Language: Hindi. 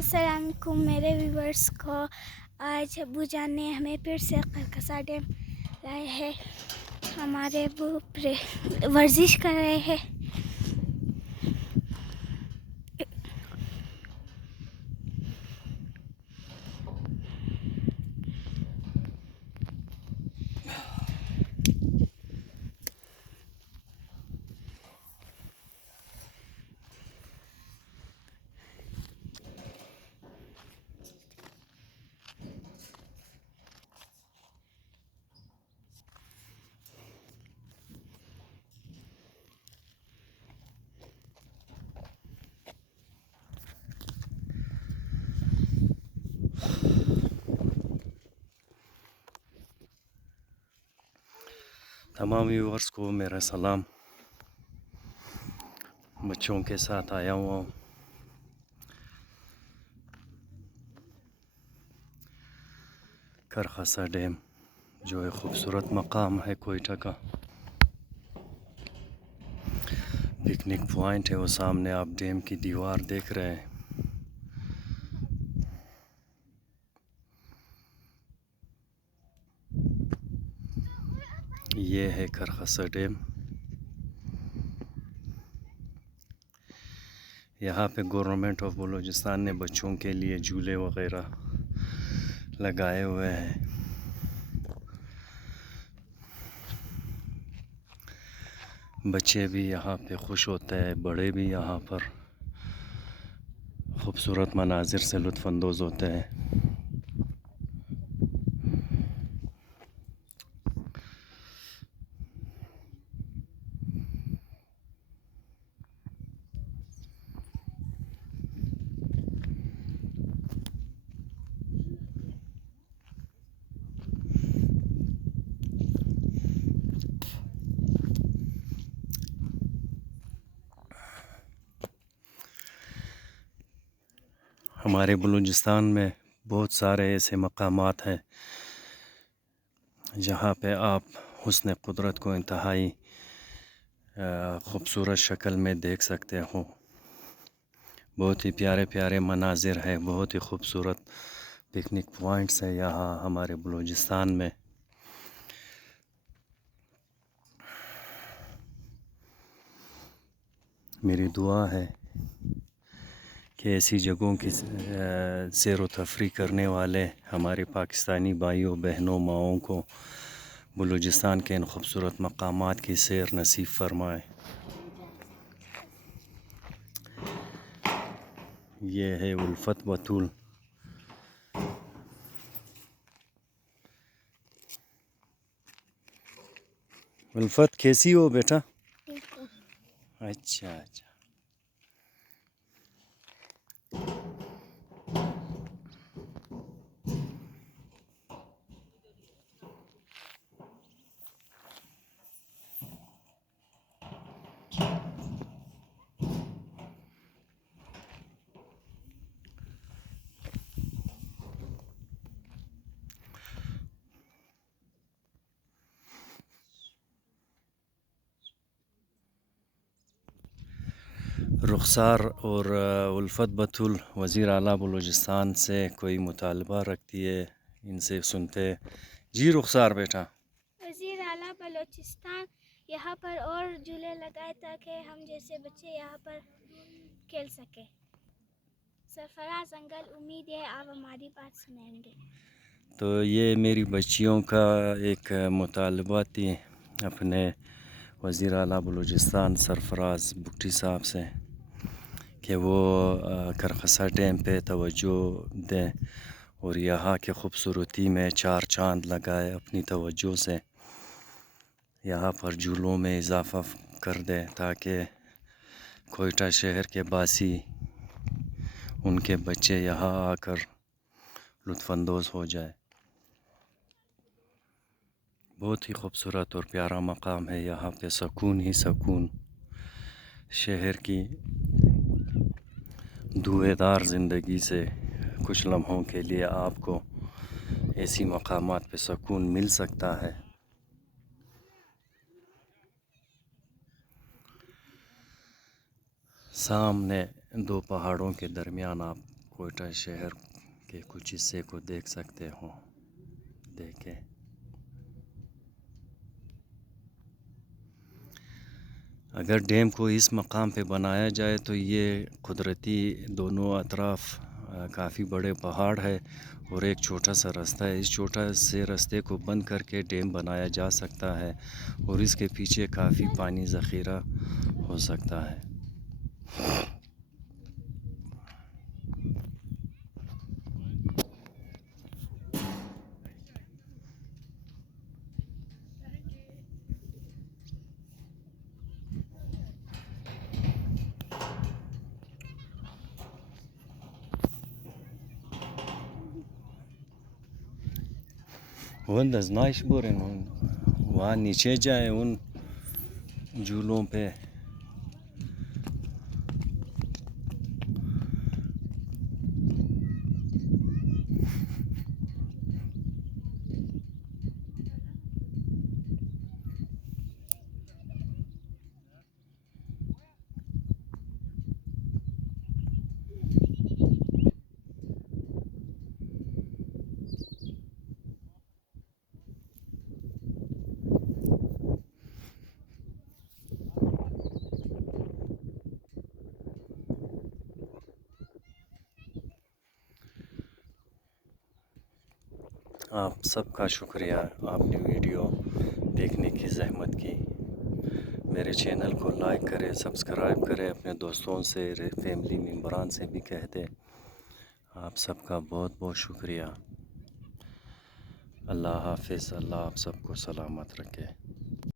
अस्सलाम वालेकुम मेरे व्यूवर्स को। आज अब्बू जान ने हमें फिर से करकसा डैम लाए हैं। हमारे अब्बू वर्जिश कर रहे हैं। तमाम व्यूअर्स को मेरा सलाम। बच्चों के साथ आया हुआ हूँ। करकसा डैम जो एक खूबसूरत मकाम है कोयटा का, पिकनिक पॉइंट है। वो सामने आप डैम की दीवार देख रहे हैं। ये है करकसा डैम। यहाँ पे गवर्नमेंट ऑफ बलूचिस्तान ने बच्चों के लिए झूले वगैरह लगाए हुए हैं। बच्चे भी यहाँ पे खुश होते हैं, बड़े भी यहाँ पर खूबसूरत मनाजिर से लुत्फ़अंदोज़ होते हैं। हमारे बलूचिस्तान में बहुत सारे ऐसे मकामात हैं जहाँ पे आप हुस्न कुदरत को इंतहाई ख़ूबसूरत शक्ल में देख सकते हो। बहुत ही प्यारे प्यारे मनाजिर है, बहुत ही खूबसूरत पिकनिक पॉइंट्स है यहाँ हमारे बलूचिस्तान में। मेरी दुआ है कि ऐसी जगहों की सैर व तफरी करने वाले हमारे पाकिस्तानी भाइयों बहनों माओं को बलूचिस्तान के इन खूबसूरत मकामात की सैर नसीब फरमाए। ये है उल्फत बतूल। उल्फत कैसी हो बेटा? अच्छा अच्छा। रुखसार और उल्फत बतूल वज़ीर आला बलूचिस्तान से कोई मुतालबा रखती है, इनसे सुनते। जी रुखसार बेटा। वज़ीर आला बलूचिस्तान यहाँ पर और झूले लगाए ताकि हम जैसे बच्चे यहाँ पर खेल सके। सरफराज अंकल, उम्मीद है आप हमारी बात सुनेंगे। तो ये मेरी बच्चियों का एक मुतालबा थी अपने वज़ीर आला बलूचिस्तान सरफराज भुट्टी साहब से कि वो करकसा डैम पे तवज्जो दें और यहाँ की खूबसूरती में चार चांद लगाए अपनी तवज्जो से यहाँ पर झूलों में इजाफ़ा कर दें ताकि कोयटा शहर के बासी उनके बच्चे यहाँ आकर लुत्फ़अंदोज़ हो जाए। बहुत ही खूबसूरत और प्यारा मकाम है। यहाँ पे सुकून ही सुकून। शहर की धुएँदार ज़िंदगी से कुछ लम्हों के लिए आपको ऐसी मकामात पे सुकून मिल सकता है। सामने दो पहाड़ों के दरमियान आप कोयटा शहर के कुछ हिस्से को देख सकते हो। देखें, अगर डैम को इस मकाम पे बनाया जाए तो ये कुदरती दोनों अतराफ़ काफ़ी बड़े पहाड़ है और एक छोटा सा रास्ता है। इस छोटा से रास्ते को बंद करके डैम बनाया जा सकता है और इसके पीछे काफ़ी पानी ज़ख़ीरा हो सकता है। वहाँ नीचे जाए उन झूलों पे। आप सबका शुक्रिया, आपने वीडियो देखने की ज़हमत की। मेरे चैनल को लाइक करें, सब्सक्राइब करें, अपने दोस्तों से, फैमिली मेम्बरान से भी कह दें। आप सबका बहुत बहुत शुक्रिया। अल्लाह हाफ़िज़। अल्लाह आप सबको सलामत रखे।